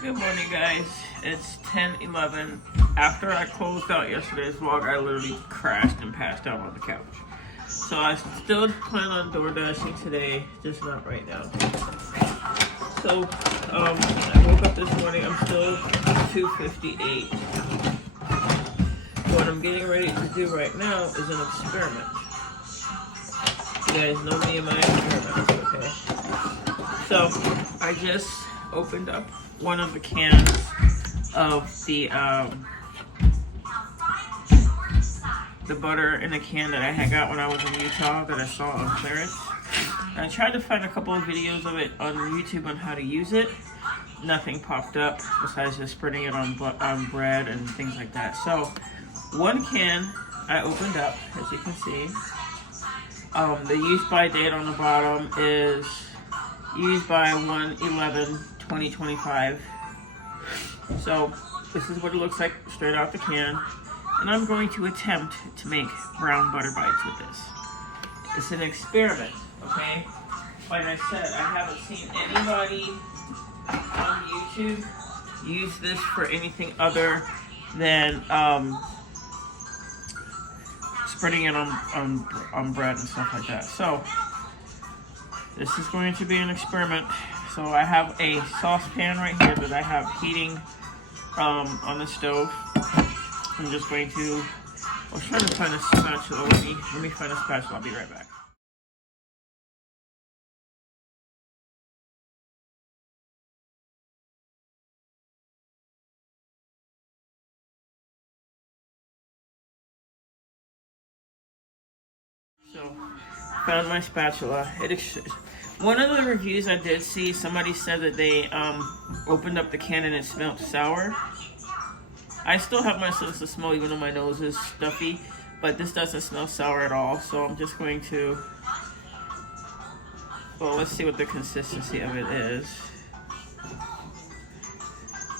Good morning, guys. It's 10:11. After I closed out yesterday's vlog, I literally crashed and passed out on the couch. So I still plan on door dashing today, just not right now. So I woke up this morning. I'm still 2:58. What I'm getting ready to do right now is an experiment. You guys know me and my experiments, okay? So I just opened up one of the cans of the butter in a can that I had got when I was in Utah that I saw on clearance. And I tried to find a couple of videos of it on YouTube on how to use it. Nothing popped up besides just spreading it on bread and things like that. So one can I opened up, as you can see. The use by date on the bottom is used by 1/11/2025. So this is what it looks like straight out the can. And I'm going to attempt to make brown butter bites with this. It's an experiment, okay? Like I said, I haven't seen anybody on YouTube use this for anything other than spreading it on bread and stuff like that. So this is going to be an experiment. So I have a saucepan right here that I have heating on the stove. I'm just going to, I was trying to find a spatula. Let me find a spatula. I'll be right back. So, found my spatula. One of the reviews I did see, somebody said that they opened up the can and it smelled sour. I still have my sense of smell even though my nose is stuffy, but this doesn't smell sour at all. So I'm just going to, well, let's see what the consistency of it is.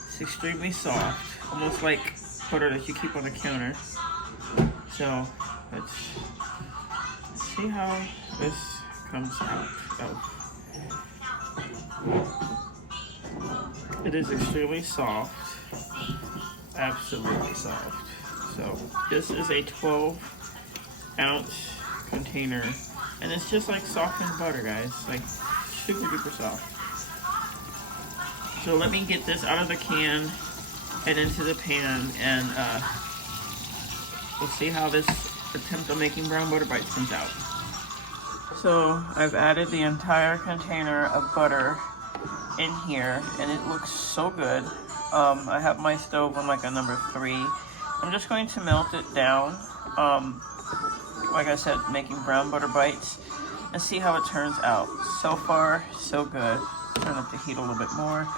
It's extremely soft, almost like butter that you keep on the counter. So let's see how this comes out. It is extremely soft. Absolutely soft. So this is a 12-ounce container, and it's just like softened butter, guys. Like super duper soft. So let me get this out of the can and into the pan, and we'll see how this attempt on making brown butter bites comes out. So I've added the entire container of butter in here, and it looks so good. I have my stove on like a number 3. I'm just going to melt it down, like I said, making brown butter bites, and see how it turns out. So far, so good. Turn up the heat a little bit more.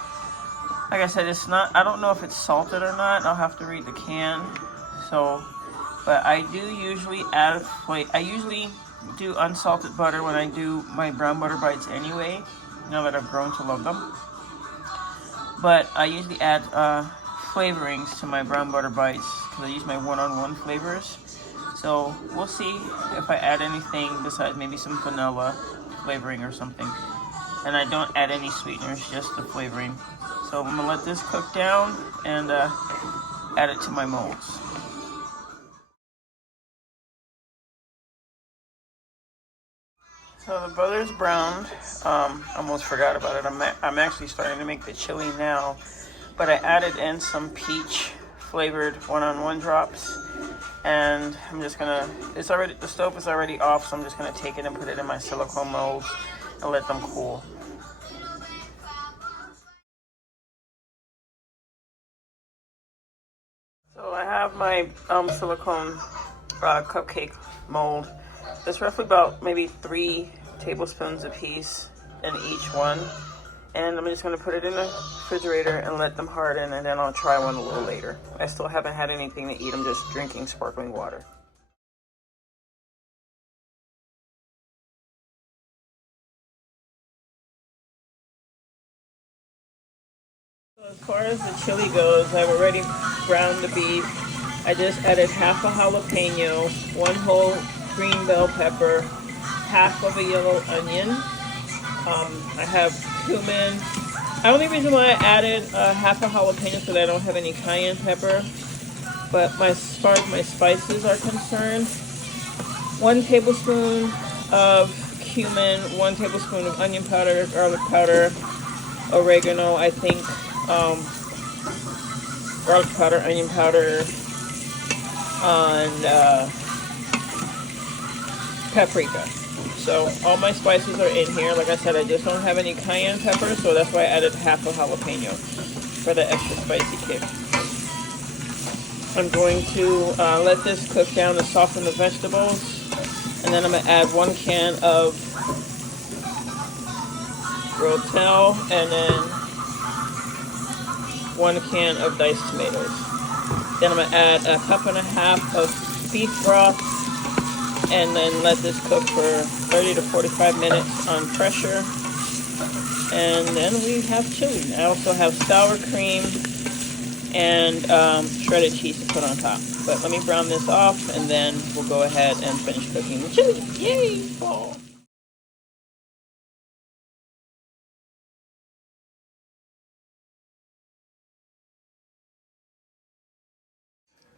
Like I said, it's not, I don't know if it's salted or not. I'll have to read the can. So, but I do usually add, I usually do unsalted butter when I do my brown butter bites anyway, now that I've grown to love them. But I usually add flavorings to my brown butter bites because I use my one-on-one flavors. So we'll see if I add anything besides maybe some vanilla flavoring or something. And I don't add any sweeteners, just the flavoring. So I'm gonna let this cook down and add it to my molds. So the butter's browned. Almost forgot about it. I'm actually starting to make the chili now, but I added in some peach flavored one-on-one drops, and I'm just gonna. The stove is already off, so I'm just gonna take it and put it in my silicone molds and let them cool. So I have my silicone cupcake mold. There's roughly about maybe 3 tablespoons a piece in each one. And I'm just going to put it in the refrigerator and let them harden, and then I'll try one a little later. I still haven't had anything to eat. I'm just drinking sparkling water. So as far as the chili goes, I've already browned the beef. I just added half a jalapeno, 1 whole green bell pepper, half of a yellow onion. I have cumin, The only reason why I added half a jalapeno so that I don't have any cayenne pepper, but as far as my spices are concerned, 1 tablespoon of cumin, 1 tablespoon of onion powder, garlic powder, oregano, I think, garlic powder, onion powder, and paprika. So all my spices are in here. Like I said, I just don't have any cayenne pepper, so that's why I added half a jalapeno for the extra spicy kick. I'm going to let this cook down to soften the vegetables, and then I'm going to add 1 can of rotel and then 1 can of diced tomatoes. Then I'm going to add 1.5 cups of beef broth, and then let this cook for 30 to 45 minutes on pressure. And then we have chili. I also have sour cream and shredded cheese to put on top. But let me brown this off, and then we'll go ahead and finish cooking the chili. Yay! Fall.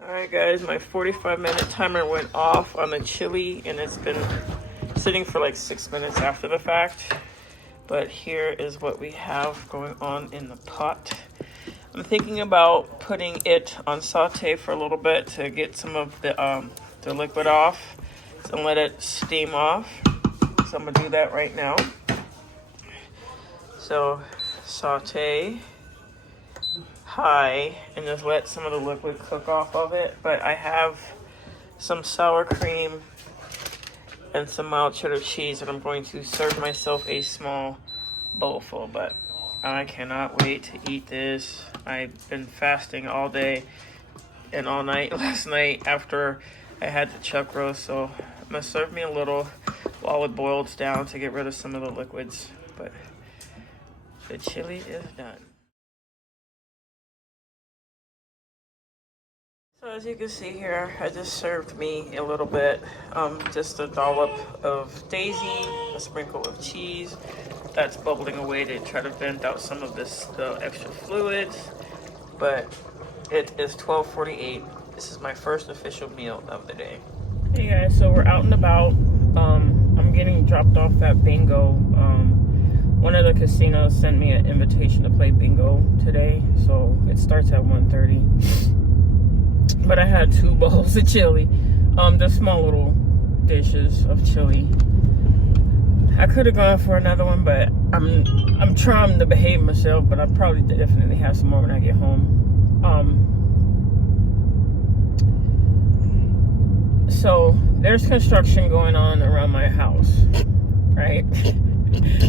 Alright guys, my 45-minute timer went off on the chili, and it's been sitting for like 6 minutes after the fact. But here is what we have going on in the pot. I'm thinking about putting it on saute for a little bit to get some of the liquid off and let it steam off. So I'm going to do that right now. So saute high and just let some of the liquid cook off of it. But I have some sour cream and some mild cheddar cheese, and I'm going to serve myself a small bowl full. But I cannot wait to eat this. I've been fasting all day and all night last night after I had the chuck roast, so I'm gonna serve me a little while it boils down to get rid of some of the liquids. But the chili is done. So as you can see here, I just served me a little bit, just a dollop of daisy, a sprinkle of cheese. That's bubbling away to try to vent out some of the extra fluids. But it is 12:48. This is my first official meal of the day. Hey guys, so we're out and about. I'm getting dropped off at bingo. One of the casinos sent me an invitation to play bingo today, so it starts at 1:30. But I had 2 bowls of chili, the small little dishes of chili. I could have gone for another one, but I'm trying to behave myself. But I'll probably definitely have some more when I get home. So there's construction going on around my house, right?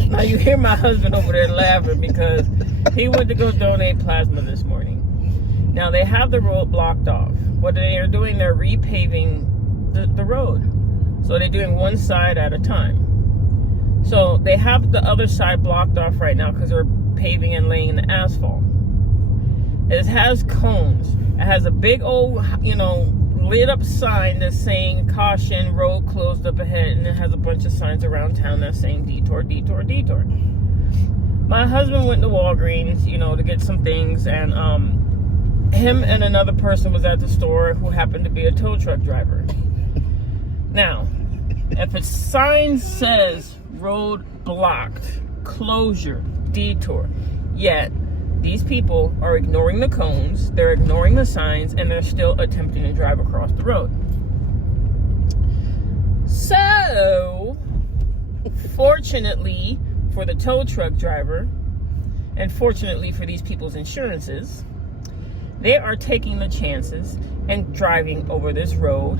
Now you hear my husband over there laughing because he went to go donate plasma this morning. Now they have the road blocked off. What they are doing, they're repaving the road. So they're doing one side at a time. So they have the other side blocked off right now because they're paving and laying the asphalt. It has cones. It has a big old, lit up sign that's saying caution, road closed up ahead, and it has a bunch of signs around town that's saying detour, detour, detour. My husband went to Walgreens, to get some things, and him and another person was at the store who happened to be a tow truck driver. Now, if a sign says road blocked, closure, detour, yet these people are ignoring the cones, they're ignoring the signs, and they're still attempting to drive across the road. So, fortunately for the tow truck driver, and fortunately for these people's insurances, they are taking the chances and driving over this road.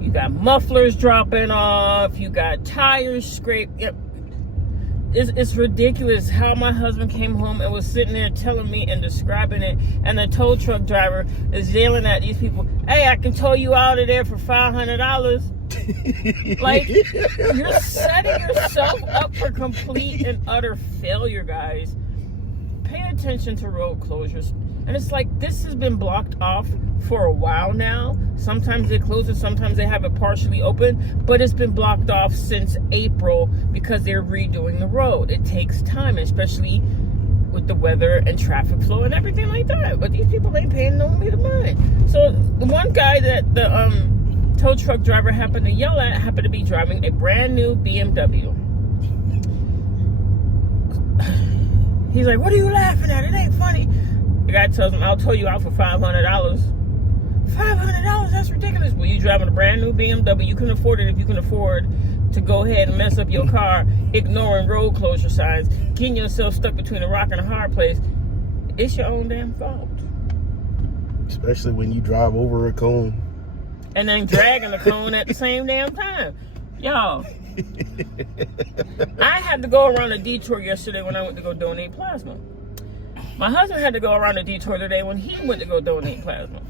You got mufflers dropping off, you got tires scraped. It's ridiculous how my husband came home and was sitting there telling me and describing it, and the tow truck driver is yelling at these people, "Hey, I can tow you out of there for $500. Like, you're setting yourself up for complete and utter failure, guys. Pay attention to road closures. And it's like, this has been blocked off for a while now. Sometimes they close it, sometimes they have it partially open, but it's been blocked off since April because they're redoing the road. It takes time, especially with the weather and traffic flow and everything like that. But these people ain't paying no meter mind. So the one guy that the tow truck driver happened to yell at happened to be driving a brand new BMW. He's like, what are you laughing at? It ain't funny. The guy tells him, I'll tow you out for $500. $500? That's ridiculous. Well, you driving a brand new BMW. You can afford it if you can afford to go ahead and mess up your car, ignoring road closure signs, getting yourself stuck between a rock and a hard place. It's your own damn fault. Especially when you drive over a cone. And then dragging the cone at the same damn time. Y'all. I had to go around a detour yesterday when I went to go donate plasma. My husband had to go around a detour today when he went to go donate plasma.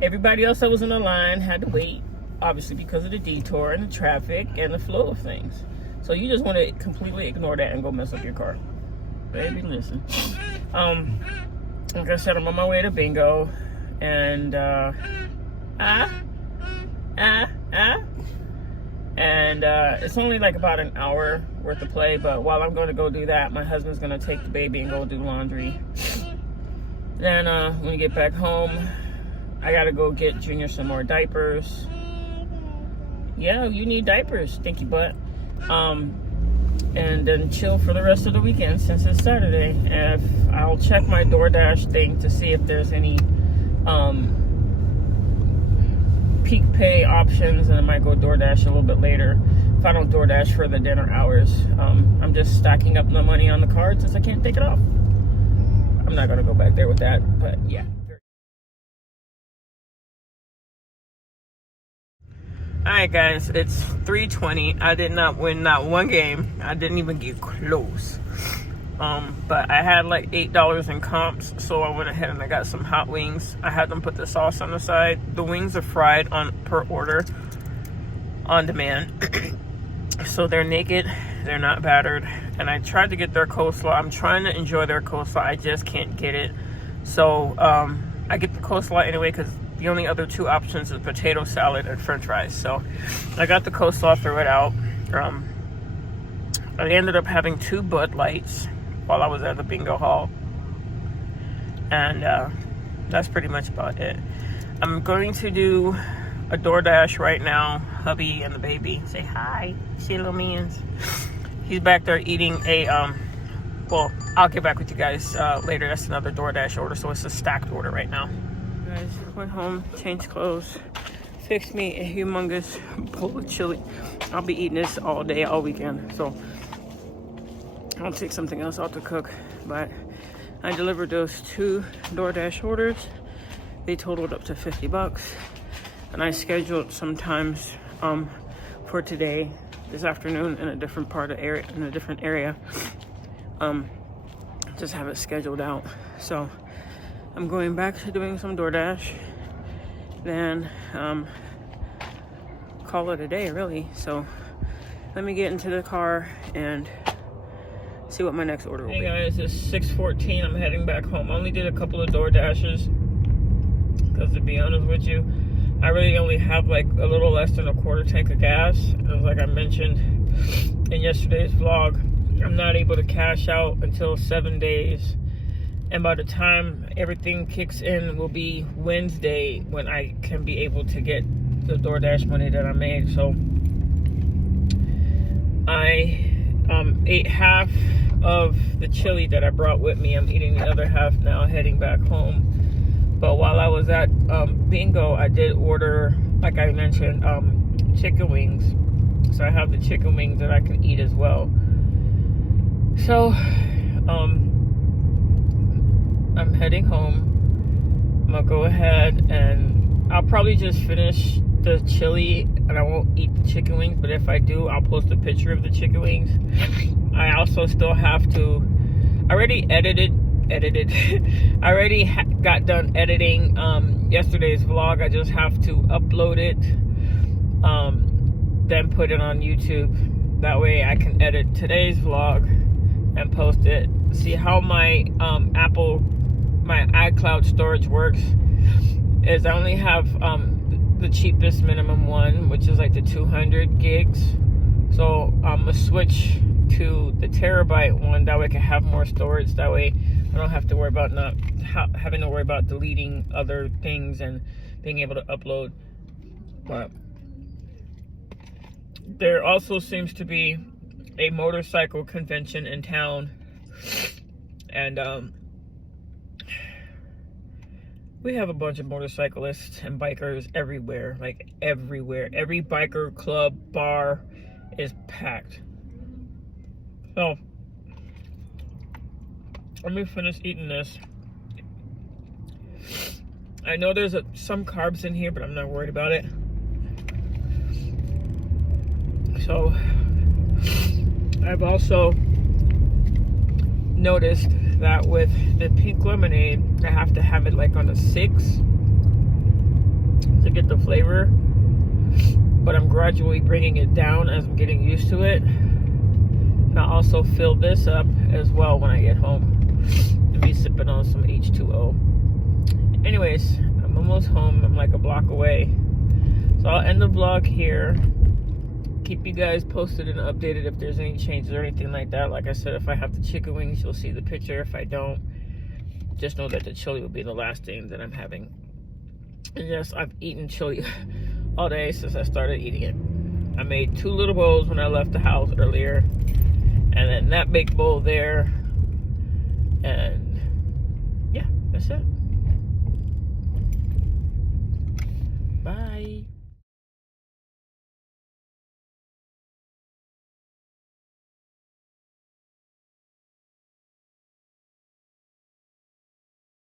Everybody else that was in the line had to wait, obviously because of the detour and the traffic and the flow of things. So you just want to completely ignore that and go mess up your car. Baby, listen. Like I said, I'm on my way to bingo, and it's only like about an hour worth of play, but while I'm going to go do that, my husband's going to take the baby and go do laundry. Then when we get back home, I got to go get Junior some more diapers. Yeah, you need diapers, stinky butt. And then chill for the rest of the weekend since it's Saturday. And I'll check my DoorDash thing to see if there's any peak pay options, and I might go DoorDash a little bit later if I don't DoorDash for the dinner hours. I'm just stacking up the money on the card since I can't take it off. I'm not gonna go back there with that, but yeah. Alright guys, it's 3:20. I did not win not one game. I didn't even get close. But I had like $8 in comps, so I went ahead and I got some hot wings. I had them put the sauce on the side. The wings are fried on per order, on demand. So they're naked, they're not battered. And I tried to get their coleslaw. I'm trying to enjoy their coleslaw, I just can't get it. So I get the coleslaw anyway because the only other two options is potato salad and french fries. So I got the coleslaw, threw it out. I ended up having 2 Bud Lights while I was at the bingo hall. And that's pretty much about it. I'm going to do a DoorDash right now. Hubby and the baby. Say hi. See little minions. He's back there eating a, well, I'll get back with you guys later. That's another DoorDash order, so it's a stacked order right now. Guys, went home, changed clothes, fixed me a humongous bowl of chili. I'll be eating this all day, all weekend, so I'll take something else out to cook. But I delivered those 2 DoorDash orders. They totaled up to $50, and I scheduled sometimes for today, this afternoon, in a different part of area, in a different area. Just have it scheduled out. So I'm going back to doing some DoorDash, then call it a day, really. So let me get into the car and see what my next order will be. Hey guys, it's 6:14. I'm heading back home. I only did a couple of DoorDashes because, to be honest with you, I really only have like a little less than a quarter tank of gas. Like I mentioned in yesterday's vlog, I'm not able to cash out until 7 days. And by the time everything kicks in will be Wednesday when I can be able to get the DoorDash money that I made. So I ate half of the chili that I brought with me. I'm eating the other half now, heading back home. But while I was at bingo, I did order, like I mentioned, chicken wings. So I have the chicken wings that I can eat as well. So I'm heading home. I'm gonna go ahead and I'll probably just finish the chili and I won't eat the chicken wings, but if I do, I'll post a picture of the chicken wings. I also still have to, I already edited I already got done editing yesterday's vlog. I just have to upload it, then put it on YouTube. That way I can edit today's vlog and post it. See how my my iCloud storage works is I only have the cheapest minimum one, which is like the 200 gigs. So I'm gonna switch to the terabyte one. That way I can have more storage. That way I don't have to worry about not having to worry about deleting other things and being able to upload. But there also seems to be a motorcycle convention in town, and we have a bunch of motorcyclists and bikers everywhere, like everywhere. Every biker club, bar is packed. So let me finish eating this. I know there's some carbs in here, but I'm not worried about it. So I've also noticed that with the pink lemonade, I have to have it like on a 6 to get the flavor, but I'm gradually bringing it down as I'm getting used to it. And I'll also fill this up as well when I get home and be sipping on some H2O. Anyways, I'm almost home. I'm like a block away, so I'll end the vlog here. Keep you guys posted and updated if there's any changes or anything like that. Like I said, if I have the chicken wings, you'll see the picture. If I don't, just know that the chili will be the last thing that I'm having. And yes, I've eaten chili all day since I started eating it. I made 2 little bowls when I left the house earlier, and then that big bowl there, and yeah, that's it.